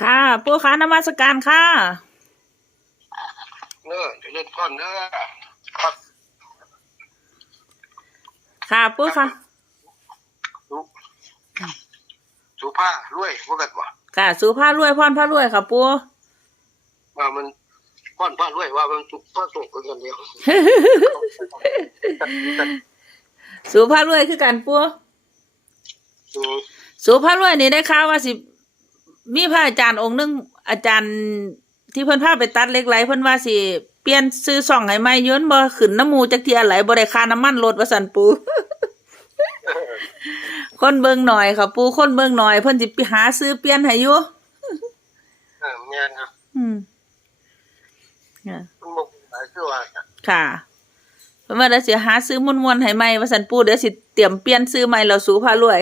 ค่ะปู่ค่ะนมัสการค่ะเนอะจะเล่นก้อนเนอะครับค่ะปู่ค่ะสุสุภาพรวยว่ากันบ่ค่ะสุภาพรวยพรพระรวยค่ะปู่ว่ามันก้อนผ้ารวยว่ามันสุภาพสุขกันเดียวสุภาพรวยคือกันปู่สุสุภาพรวยนี่ได้ข่าวว่าสิ มีพระอาจารย์องค์หนึงอาจารย์ที่เพิ่นพาไปตัดเหล็กไหลเพิ่นว่าสิ เปลี่ยนซื้อซ่องให้ใหม่ย้อนบ่ขึ้นน้ำหมูจักเที่ยไหลบ่ได้ค่าน้ำมันรถว่าซั่นปู่คนเบิ่งหน่อยค่ะ ปู่คนเบิ่งหน่อยเพิ่นสิไปหาซื้อเปลี่ยนให้อยู่เออแม่นครับอืมค่ะมันบ่หลายคือว่าค่ะเพิ่นว่าเดี๋ยวสิหาซื้อมวนๆให้ใหม่ว่าซั่นปู่เดี๋ยวสิเตรียมเปลี่ยนซื้อใหม่แล้วสู่พารวย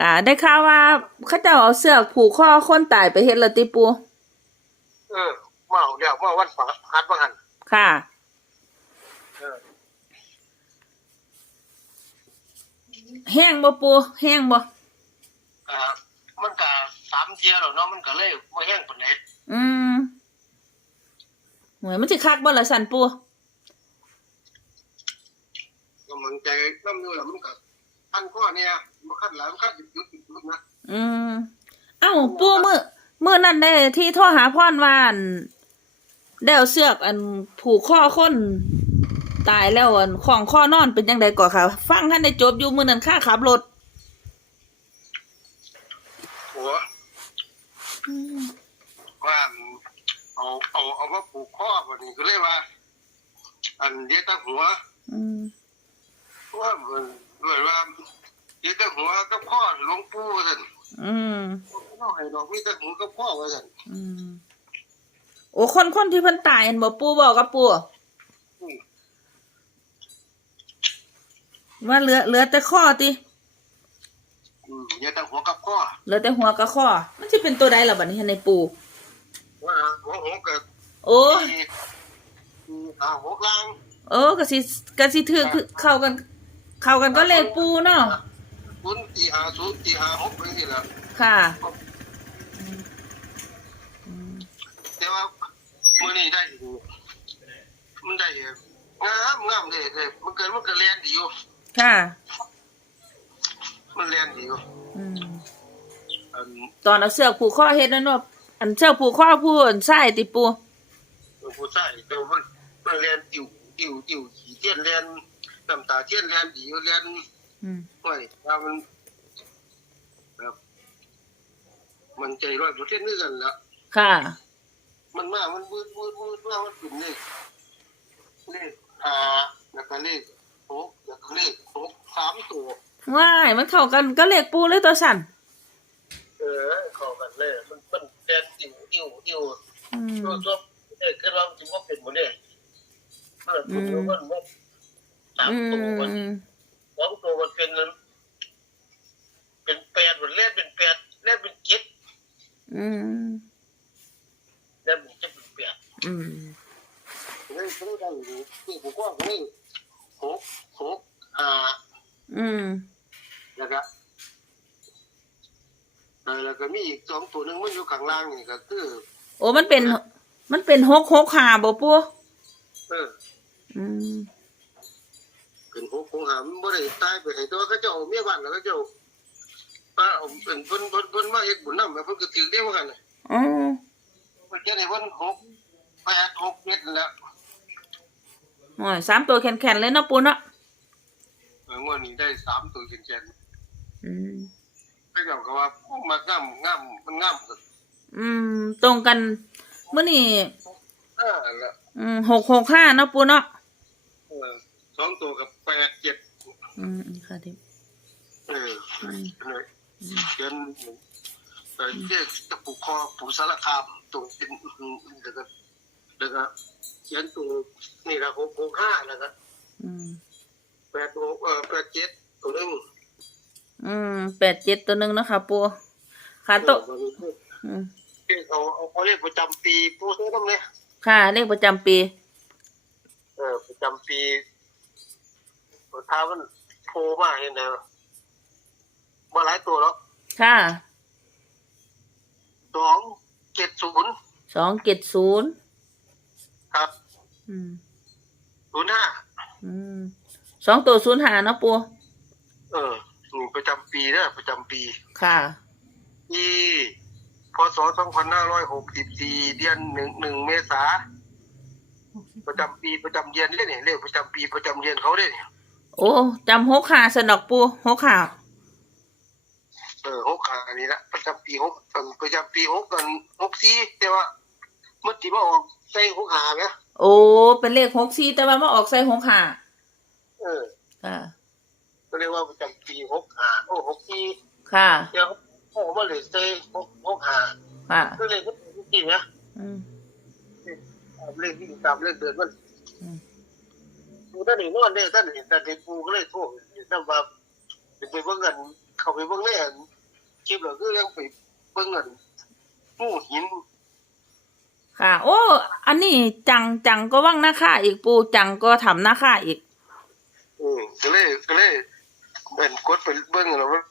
ค่ะ ได้ข่าวว่าเขาเจ้าเอาเสื้อกผูกคอคนตายไปเฮ็ดแล้วติปู่เออมาเอาเดี๋ยวมาวันฝาหัดว่าหันค่ะ เออแห้งบ่ปู่แห้งบ่อ่ามันก็สามเที่ยแล้วเนาะมันก็เลยบ่แห้งปานใดอืมหวยมันสิคักบ่ล่ะสั่นปู่กำลังใจน้ำอยู่แล้วมันก็คันข้อเนี่ย บ่คันหลายมันคันหยุดหยุดหยุดนะอืมเอ้าปู่มื้อมื้อนั้นได้ที่โทรหาพรว่าอั่นได้เอาเสือกอันผูกคอคนตายแล้วอันของข้อนอนเป็นจังไดก่อค่ะ ฟังท่านได้จบอยู่มื้อนั้นค่าขับรถหัวว่าเอาเอาเอามาผูกข้อบัดนี้ก็เลยว่า อันเดียวแตาหัวอืมว่ามันด้วยว่า เดี๋ยวแต่หัวกับพ่อหลวงปู่ว่าซั่นอืมบ่ให้ดอกมีแต่หัวกับพ่อว่าซั่นอืมโอ้คนคนที่เพิ่นตายเห็นบ่ปู่บอกกับปู่อืมว่าเหลือเหลือแต่ข้อติอืมเดี๋ยวแต่หัวกับพ่อเหลือแต่หัวกับข้อมันสิเป็นตัวใดล่ะบัดนี้ในปู่ว่าหัวหัวกับโอ้ที่ที่อ่าหัวกลางเออก็สิก็สิถือคือเข้ากัน เข้ากันก็เลขปูเนาะ คุณตีหาศูนย์ตีหาหกไปนี่แหละค่ะแต่ว่ามื้อนี้ได้ มันได้งามงามเด้เด้มันเกิดมันก็เรียนดีอยู่ค่ะ มันเรียนดีอยู่อืมอันตอนเอาเสื้อผูกข้อเฮ็ดนั่นว่าอันเสื้อผูกข้อผู้อันใส่ติปูผู้ชายแต่ว่ามันมันเรียนติวติวติวขี้เทียนเรียนน้ำตาเทียนเรียนดีอยู่เรีย นอืมไม่ว่ามันแบบมันใจร้อยเปอร์เซ็นต์นี่กันละค่ะ มันมามันวืดวืดวืดว่ามันเป็นเลขเลขห้าแล้วก็เลขหกแล้วก็เลขหกสามตัวว้ายมันเข้ากันก็เลขปูเลยตัวสั่นเออเข้ากันเลยมันเป็นแดนติวติวติวอืมตัวตัวเอ้คือเราจริงว่าเป็นหมดเลยมันถูกแล้วมันว่าสามอืตัวมัน ม สองตัวมันเป็นนั้นเป็นแปดมันเลขเป็นแปดเลขเป็นเจ็ด อืมเลขเป็นจ็ดเป็นแปดอืมนี่คือได้อยู่นี่ผมก็นี่หกหกอ่าอืมแล้วก็เออแล้วก็มีอีกสองตัวหนึ่งมันอยู่ข้างล่างนี่ก็คือ โอ้มันเป็น มันเป็นหกหกหาบ่ปูเอออืมเป็นหกของหามนบ่ได้ตายไปให้ตัวเขาเจ้าเมียบ้านแล้วเขาเจ้า ป้าเอาเป็นเพิ่นเพิ่นเพิ่นมาเฮ็ดบุญนำเพิ่นก็ถือเดียวกันน่ะอ๋อเพิ่นเฮ็ดให้เพิ่นหกแปดหกเม็ดนั่นแหล้วโอ้ยสามตัวแข็งๆเลยเนาะปูเนาะเอองวดนี้ได้สามตัวเช่นอืมๆเขาเจ้าก็ว่าโอ้มากงามงามมันงามสุดอืม ตรงกันมื้อนี้อ่าแล้วอืมหกหกห้าเนาะปูเนาะเออสองตัวกับแปดเจ็ดอืมค่ะที่เออ อืม เลย เขียนเออเรียกตะปูคอปูสารคามตัวเป็นแล้วก็แล้วก็เขียนตัวนี่ละหกหกห้าแล้วก็อืมแปดหกเออแปดเจ็ดตัวหนึงอืมแปดเจ็ดตัวหนึ่งเนาะค่ะปูค่ะโตะอืมเรียกเอาเอาเอาเลขประจำปีปูซื้อตรงนี้ค่ะเลขประจำปี เออประจำปีท้ามันโผล่มาเห็นไหมว่าหลายตัวแล้วค่ะ สองเจ็ดศูนย์สองเจ็ดศูนย์ครับอืม ศูนย์ห้าอืม สองตัวศูนย์หาเนาะปูเออนี่ประจำปีนะประจำปีค่ะที่พศสองพันห้าร้อยหกสิบสี่เดือนหนึ่งหนึ่งเมษาประจำปีประจำเดือนเนี่ยเลขประจำปีประจำเดือนเขาเนี่ยโอ้จำหกขาสนอกปูหกขา เออหกขาอันนี้ละประจำปีหกประจำปีหกกันหกสี่แต่ว่าเมื่อที่มาออกใส่หกหาไหมโอ้เป็นเลขหกสี่แต่ว่ามาออกใส่หกขาเออค่ะก็เรียกว่าประจำปีหกหาโอ้หกสี่ค่ะเดี๋ยวโอ้มาเลยใส่หกหกหาค่ะก็เลยก็จริงนะอืมเลขที่ตามเลขเดือนมันอืมปูท่านนี่นอนเนี่ยท่านเห็นแต่เด็กปูก็เลยโทษนั่นว่าไปเบิ่งกัน เขาไปเบิ่งเนี่ย คลิปเราก็ยังไปเบิ่งกันงูหิน ค่ะ โอ้ อันนี้จังจังก็ว่างหน้าค่าอีกปูจังก็ทำหน้าค่าอีกอืมก็เลยก็เลยเป็นกดไปเบิ่งกันแล้วว่า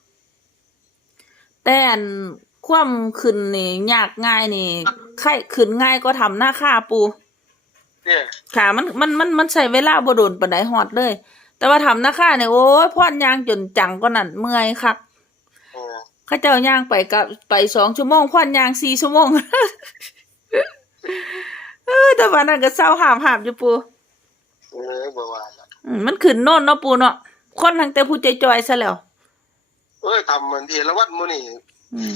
แต่อันความขึ้นนี่ยากง่ายนี่ไข้ขึ้นง่ายก็ทำหน้าค่าปู เนี่ยค่ะมันมันมันมันใช้เวลาบ่โดนปานใดฮอดเลย แต่ว่าทำหน้าค่าเนี่ยโอ้ยพ่อนยางจนจังก็นั่นเมื่อยคักเออเข้าเจ้าย่างไปกับไปสองชั่วโมงพ่อนยางสี่ชั่วโมงเออแต่ว่านั้นก็เศร้าหามหามอยู่ปูเออบ่ว่าละอืมมันขึ้นโน่นเนาะปูเนาะคนทั้งแต่ผู้ใจจอยซะแล้วเอ้ยทำมันเอราวัณมื้อนี้อืม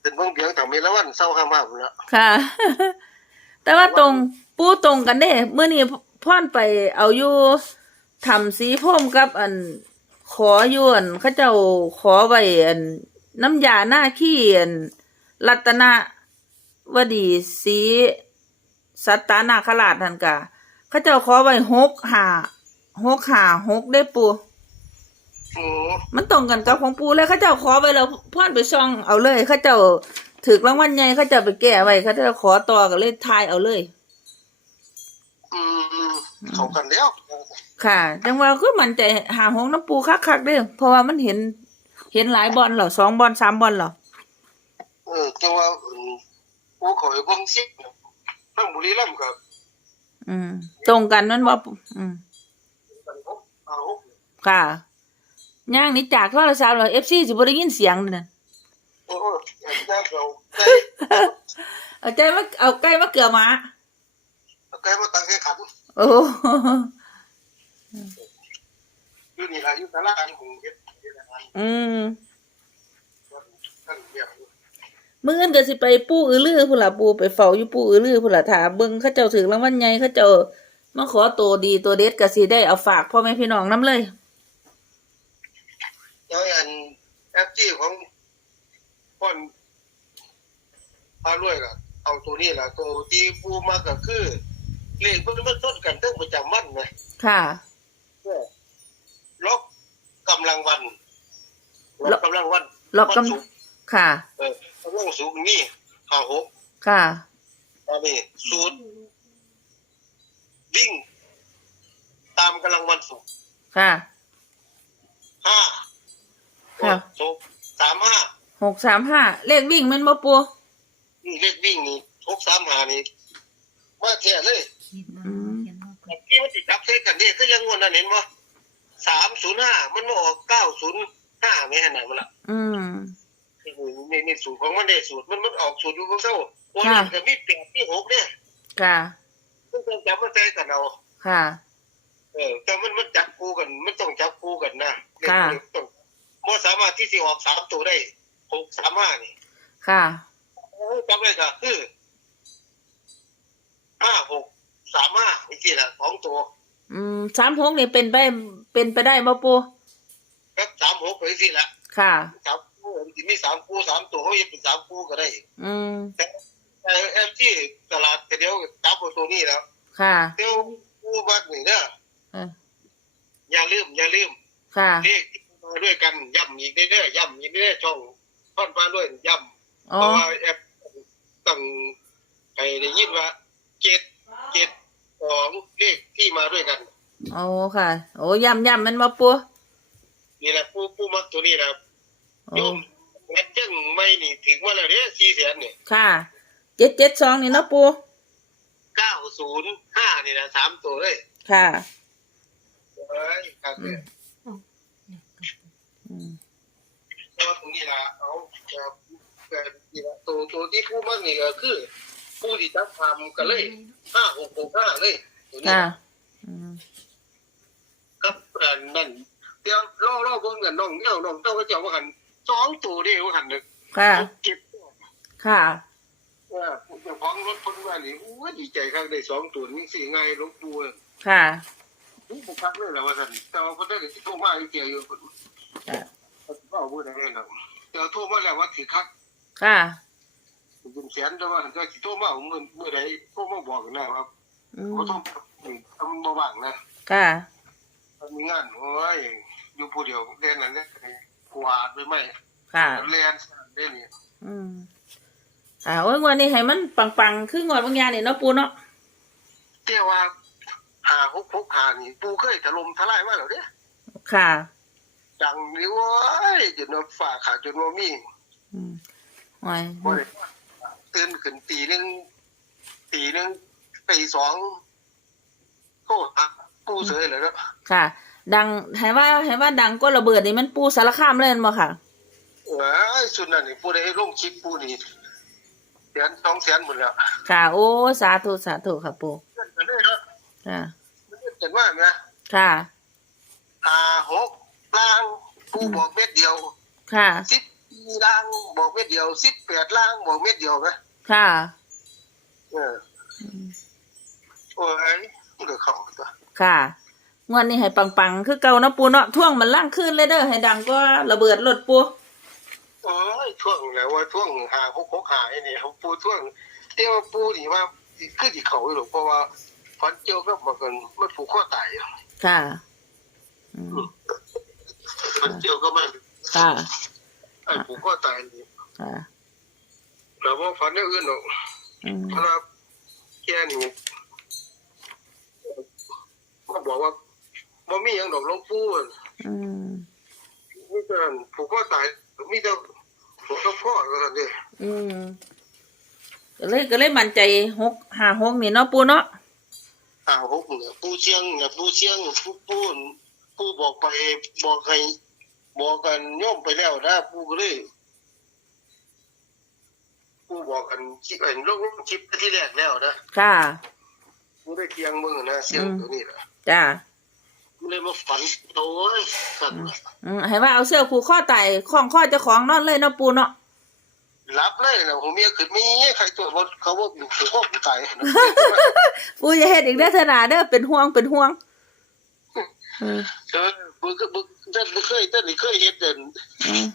เป็นเบิ่งเพียงทำเอราวัณเศร้าห้ามๆแล้วค่ะ แต่ว่าตรงปูตรงกันเด้เมื่อนี้พ่อนไปเอาอยู่ทำสีพรมกับ อัน ขออยู่อันเขาเจ้าขอไว้อัน น้ำยาหน้าขี้อันรัตนวดีสีสัตตานาคราชนั่นกะเขาเจ้าขอไว้หกหาหกหาหกได้ปูโอ้มันตรงกันกับของปูเลยเขาเจ้าขอไว้แล้วพ่อนไปช่องเอาเลยเขาเจ้าถือรางวัลใหญ่เขาเจ้าไปแก้ไว้เขาเจ้าขอต่อกันเลยทายเอาเลย อืมเข้ากันแล้ว ค่ะ จังว่าก็มันใจหาหงน้ำปูคักๆเด้อเพราะว่ามันเห็น เห็นหลายบอลเหรอสองบอลสามบอลเหรอเออจังว่าอืมโอ้ขอยเบิ่งสิทั้งบุรีรัมย์กับอืม ตรงกันมันว่าอืมกันหกเอาหกค่ะย่างนี้จากโทรศัพท์เหรอเอฟซีสิบ่ได้ยินเสียงนั่นโอ้โหน้ำเราใกล้เอาใจมาเอาใกล้มาเกลือหมาใกล้มาตั้งแค่ขันโอ้อยู่นี่ละอยู่ตลาดของเฮ็ดเฮ็ด อาหารอืมท่านเรียกมื้ออื่นก็สิไปปู่อือลือพุ่นล่ะปู่ไปเฝ้าอยู่ปู่อือลือพุ่นล่ะถ้าเบิ่งเขาเจ้าถึงรางวัลใหญ่เขาเจ้ามาขอตัวดีตัวเด็ดก็สิได้เอาฝากพ่อแม่พี่น้องนํเลยแล้วอันแอปที่ของพ่อนพารวยก็เอาตัวนี้ล่ะตัวที่ผู้มาก็คือเลขมันมันต้นกันตั้งประจำวันไงค่ะล็อกกำลังวัน ล็อกกำลังวันล็อกกำวันศุร์ค่ะ เออกำลังสูงนี่ห้าหกค่ะ อันนี้ศูนย์วิ่ง ตามกำลังวันศุกร์ค่ะห้าค่ะหกสามห้าหกสามห้าเลขวิ่งแมันบ่ปูนี่เลขวิ่งนี่หกสามห้านี่มาแท้เลยอืมที่มันติดจับเทกันนี่ก็ยังงวนนั่นเห็นว่าสามศูนย์ห้ามันมาออกเก้าศูนย์ ห้าไม่ขนาดมันละอืมนี่นี่สูตรของมันได้สูตรมันมันออกสูตรอยู่กับเจ้าโอ้ยค่ะแต่มีแปดที่หกเนี่ยค่ะมันต้องจับมาใส่กันเอาค่ะ เออแต่มันมันจับคู่กัน มันต้องจับคู่กันนะค่ะต้องมันสามารถที่จะออกสามตัวได้หกสามห้านี่ค่ะจำได้ก็คือห้าหกสามห้าอีกทีละสองตัว อืมสามหกนี่เป็นไปเป็นไปได้บ่ปู ครับสามหกอีกทีละค่ะสามคู่ที่มีสามคู่สามตัวเขาจะเป็นสามคู่ก็ได้ อืมแต่เอฟที่ตลาดแต่เดียวจับเอาตัวนี้แล้ว ค่ะเดี๋ยวคู่บักนี่เด้อเอออย่าลืมอย่าลืม ค่ะเลขที่มาด้วยกันย้ำอีกเด้อย้ำอีกเด้อช่องท่อนฟ้าด้วยย้ำอ๋เพอราะว่าแอปต้องให้ได้ยินว่าเจ็ดเจ็ดสองเลขที่มาด้วยกัน โอ้ค่ะ โอ้ย่ำย่ำแมันบ่ปู นี่แหละผู้ผู้มักตัวนี้นะโอ้โยมผเงินจังไม่นี่ถึงมาแล้วเนี่ยสี่แสนเนี่ยค่ะเจ็ดเจ็ดสองนี่เนาะปูเก้าศูนย์ห้านี่นะสามตัวเลยค่ะเอ้ยครับเนี่ยอืมเพราะว่าตรงนี้ละเอาจะแต่นี่ละตัวตัวที่ผู้มันนี่ก็คือผู้ที่จับทำกันเลยห้าหกหกห้าเลยตัวนี้ค่ะ อืมครับอันนั่น เดี๋ยวล่อล่อเบิ่งกันน้องเนี่ยน้องเจ้าก็จะว่าหันสองตัวเดียวหันหนึ่งค่ะ เก็บค่ะว่าเจ้าของรถพ้นมานี่อู้ดีใจข้างได้สองตัวนี่สิไงหลูกปูค่ะผู้ปกครองเลยแหละว่าท่านแต่ว่าคนได้โทรมาอีกเดียวอยู่คนค่ะก็เอาพูดได้เลยนะเดี๋ยวโทรมาแล้วว่าถือคัก ค่ะ เป็นแสนแต่ว่าจะสิโทรมาเอาเงินเมื่อใดโทรมาบอกนะว่าอืมเขาโทรทำมาว่างนะค่ะ มันมีงานโอ้ย อยู่ผู้เดียวเรียนนั่นเนี่ยกวาดไปไหมค่ะ เรียนได้นี่อืมอ่าโอ้ยงวันนี้ให้มันปังๆคืองวดบางอย่างนี่เนาะปูเนาะเที่ว่าหาฮุกฮุกหานี่ปูเคยถล่มทลายมาแล้วเนี่ยค่ะ ดังนี่เว้ยจนว่าฝ่าขาดจนว่ามีอืมโอ้ยบ่ได้ตื่นขึ้นตีหนึงตีหนึงตีสองโอ้อะปูเสยเลยเนาะค่ะ ดังให้ว่าให้ว่าดังก็ระเบิดนี่มันปูสารคามเล่นบ่ค่ะเอ้ยสุดนั่นนี่ปูได้ลงชิปปูนี่แสนสองแสนหมดแล้ว ค่ะ โอ้สาธุสาธุค่ะปูเงินกันเลยเนาะค่ะเงินกันว่าไหมค่ะหาหกล่างปูบอกเม็ดเดียว ค่ะสิบล่างบอกเม็ดเดียวสิบแปดล่างบอกเม็ดเดียวไหมค่ะ เออโอ้ยมันก็เข้าตัวค่ะ งวดนี้ให้ปังๆ คือเก่าเนาะปูเนาะท่วงมันล่างขึ้นเลยเด้อให้ดังก็ระเบิดรถปูโอ้ยช่วงแล้วว่าช่วงหาหกหกหายนี่เขาปูช่วงเที่ยวาปูนี่ว่าคือที่เขาอยู่หรอกเพราะว่าฟันเจียวก็บอกกันมันผูกข้อตายอยู่ค่ะอืมฟันเจียวก็มันค่ะไอ้ผูกข้อตายนี่ค่ะเราว่าฟันเรื่องอื่นหรอกอืมเพราะว่าแกนี่มาบอกว่า บ่มีหยังดอกหลวงปู่อะอืมมีแต่ผูกข้อตายมีแต่ผูกข้อพ่อก็ท่านเด้อืมก็เลยก็เลยมั่นใจหกห้าหกนี่เนาะปูเนาะอ่าหกเนี่ยปู่เชียงเนี่ยปู่เชียงปู่ปู่ปู่บอกไปบอกให้บอกกันโยมไปแล้วนะปู่ก็เลยปู่บอกกันคิดเห็นลงคลิปที่แรกแล้วนะค่ะ ปู่ได้เคียงมือนะเสียงตัวนี้แหละจ้ามัน เลยมาฝันโอ้ยสั่นว่ะอืมให้ว่าเอาเสื้อผูกข้อไต่ข้องข้อเจ้าของนอนเลยเนาะปูเนาะรับเลยนะผมเมียขึ้นมีใครตัวว่าเขาว่าอยู่ผูกข้อผูกตายนะปูอย่าเฮ็ดอีกเด้อเถอะนาเด้อเป็นห่วงเป็นห่วงอืมเออบึกบึกเต้นเคยเต้นเคยเฮ็ดเด่นอืม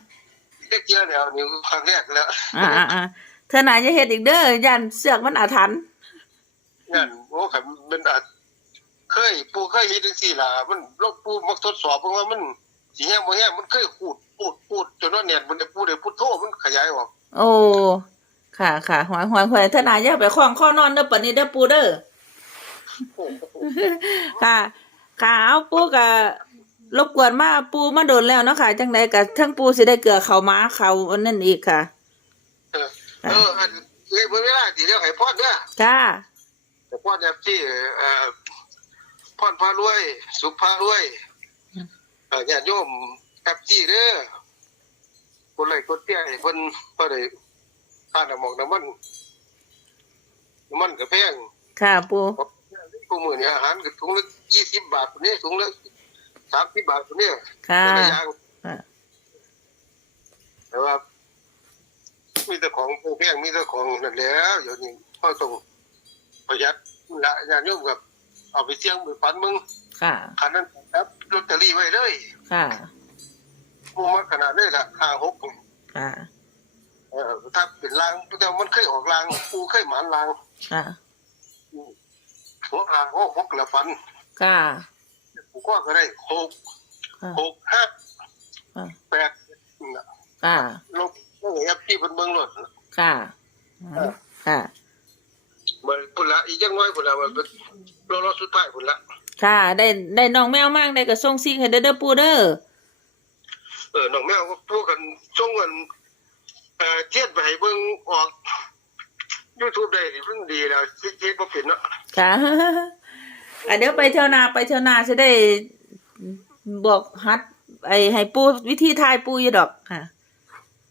เด็กเยอะแล้วนี่ครั้งแรกแล้วอ่าอ่าอ่าเถอะนาอย่าเฮ็ดอีกเด้อย่านเสือกมันอาถรรพ์ นั่นโอ้ขันเป็นอาจ เคยปูเคยเฮ็ดจังซี่ล่ะมันลงปูมักทดสอบเพราะว่ามันสิแฮงบ่แฮงมันเคยพูดพูดพูดจนว่าเนี่ยมันได้พูดได้พูดโทมันขยายออกโอ้ค่ะค่ะหวยหวยหวยเถอะนาอย่าไปคล้องข้อนอนเด้อปานนี้เด้อปูเด้อค่ะค่ะเอาปูกะรบกวนมาปูมาโดนแล้วเนาะค่ะจังไดกะทั้งปูสิได้เกลือเขาวมาเขาอันนั้นอีกค่ะ เออเอออันเอ้ยบ่เวลาสิเดี๋ยวให้พรเด้อค่ะแต่พรแบบที่เอ่อ พรพารวย สุขพารวยเอ่อญาติโยมแบบที่เด้อคนไหลคนเตี้ยให้เพิ่นบ่ได้ค่าน้ำหมอกน้ำมันน้ำมันก็แพงค่ะปูกูมือเนี่ยอาหารก็ถุงละยี่สิบบาทคนนี้ถุงละสามสิบบาทคนนี้ค่ะแต่ละอย่างค่ะแต่ว่ามีแต่ของผู้แพงมีแต่ของนั่นแหล้วเดี๋ยวนี้ก็ต้องประหยัดละญาติโยมกับ เอาไปเสี่ยงไปฝันมึงค่ะคันนั้นครับลอตเตอรี่ไว้เลยค่ะมูมาขนาดนี้ละห้าหกค่ะเออถ้าเป็นลางแต่มันเคยออกลางปูเคยหมานลางค่ะหัวหางหกหกละฟันค่ะปูก็ก็ได้หกค่ะหกห้าค่ะแปดน่ะค่ะลงลงแอปที่เพิ่นเบิ่งรถค่ะค่ะ มันพุ่นละอีกจังน้อยพุ่นละมันเป็นรอรอสุดท้ายพุ่นละค่ะ ได้ได้น้องแมวมากได้กระส่งซิกให้เด้อเด้อปูเด้อเออน้องแมวก็พูดกันส่งกันเอ่อเทียนไปให้เบิ่งออก YouTube ได้นี่เพิ่งดีแล้วสิเฮ็ดบ่เป็นเนาะค่ะอะเดี๋ยวไปเที่ยวนาไปเที่ยวนาจะได้บอกฮัดไอให้ปูวิธีทายปูอยู่ดอกค่ะ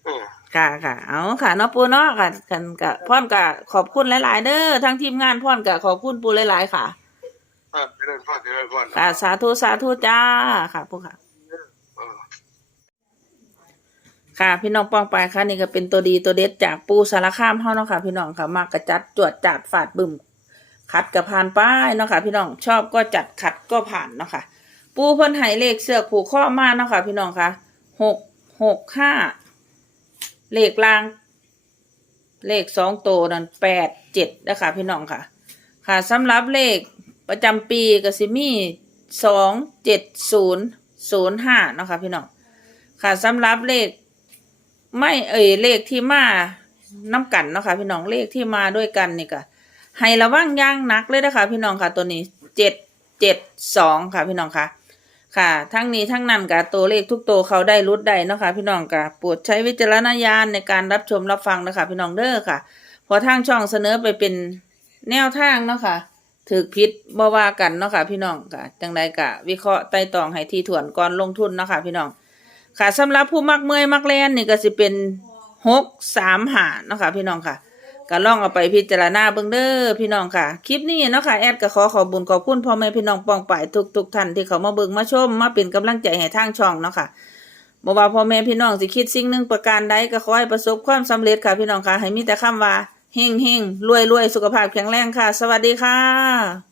อืม ค่ะค่ะ เอาค่ะเนาะปูเนาะค่ะกันกะพ่อนกะขอบคุณหลายๆเด้อทั้งทีมงานพ่อนกะขอบคุณปูหลายๆค่ะครับเจริญพรเจริญพรค่ะสาธุสาธุจ้าค่ะปูค่ะเออค่ะ พี่น้องปองไปค่ะนี่ก็เป็นตัวดีตัวเด็ดจากปูสารคามเฮาเนาะค่ะ พี่น้องค่ะมากระจัดจวดจัดฝาดบึมขัดกับผ่านป้ายเนาะค่ะ พี่น้องชอบก็จัดขัดก็ผ่านเนาะค่ะ ปูเพิ่นให้เลขเสือกผูกข้อมาเนาะค่ะ พี่น้องค่ะหกหกห้า เลขล่าง เลขสองโตนั่นแปดเจ็ดนะคะพี่น้องค่ะ ค่ะสำหรับเลขประจำปีกสิมีสองเจ็ดศูนย์ศูนย์ห้านะคะพี่น้องค่ะสำหรับเลข ไม่เอ่ยเลขที่มาน้ำกันเนาะค่ะพี่น้องเลขที่มาด้วยกันนี่ก็ให้ระวังย่างหนักเลยนะคะพี่น้องค่ะตัวนี้เจ็ดเจ็ดสองค่ะพี่น้องค่ะ ค่ะ ทั้งนี้ทั้งนั้นกับตัวเลขทุกตัวเขาได้รุดได้เนาะค่ะพี่น้องค่ะโปรดใช้วิจารณญาณในการรับชมรับฟังนะคะพี่น้องเด้อค่ะ พอทางช่องเสนอไปเป็นแนวทางเนาะค่ะถือพิษบ่ว่ากันเนาะค่ะพี่น้องค่ะจังใดกะ วิเคราะห์ไต่ตองให้ทีถ่วนก่อนลงทุนเนาะค่ะพี่น้อง ค่ะสำหรับผู้มักเมื่อยมักแลนนี่ก็สิเป็นหกสามหาเนาะค่ะพี่น้องค่ะ ก็ลองเอาไปพิจารณาเบื้องเด้อพี่น้องค่ะ คลิปนี้เนาะค่ะแอดก็ขอขอบบุญขอบคุณพ่อแม่พี่น้องปองป่ายทุกทุกท่านที่เขามาเบิ่งมาชมมาเป็นกำลังใจให้ทางช่องเนาะค่ะบ่ว่าพ่อแม่พี่น้องสิคิดสิ่งหนึ่งประการใดก็ขอให้ประสบความสำเร็จค่ะพี่น้องค่ะ ให้มีแต่คำว่าเฮงเฮงรวยรวยสุขภาพแข็งแรงค่ะ สวัสดีค่ะ